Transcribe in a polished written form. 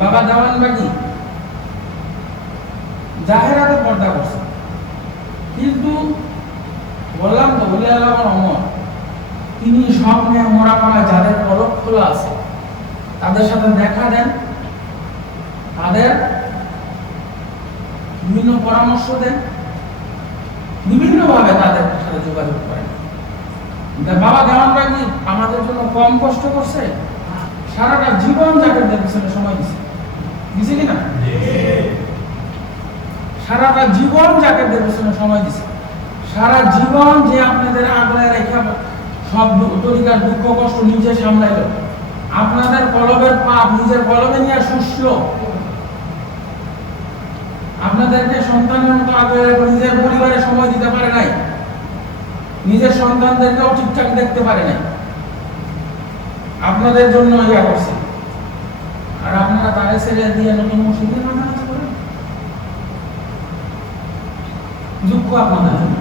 বাবা দেওয়ানবাগী জাহেরাতে পর্দা করছে, কিন্তু বললাম তো বলে আল্লাহ অমর, তিনি স্বপ্নে মোরাকামায় যাদের পলক খোলা আছে তাদের সাথে দেখা দেন, তাদের বিভিন্ন পরামর্শ দেন, বিভিন্নভাবে তাদের সাথে যোগাযোগ করেন। বাবা দেওয়ানবাগী আমাদের জন্য কম কষ্ট করছে? সারাটা জীবন জাকাতের পিছনে সময় দিছে, দিছে কিনা? সারাটা জীবন জাকাতের পিছনে সময় দিছে। সারা জীবন যে আপনাদের আগলায় রেখে সব তরিকার দুঃখ কষ্ট নিজে সামলাইল, আপনাদের কলবের পাপ নিজের কলবে নিয়ে শুষল, আপনাদেরকে সন্তানের মতো আগলে নিজের পরিবারে সময় দিতে পারে নাই, নিজের সন্তানদেরকেও ঠিকঠাক দেখতে পারে নাই, আপনাদের জন্য ইয়া করছে। আর আপনারা তারে ছেড়ে দিয়ে নতুন মসজিদে নামাজ করেন, দুঃখ আপনাদের জন্য।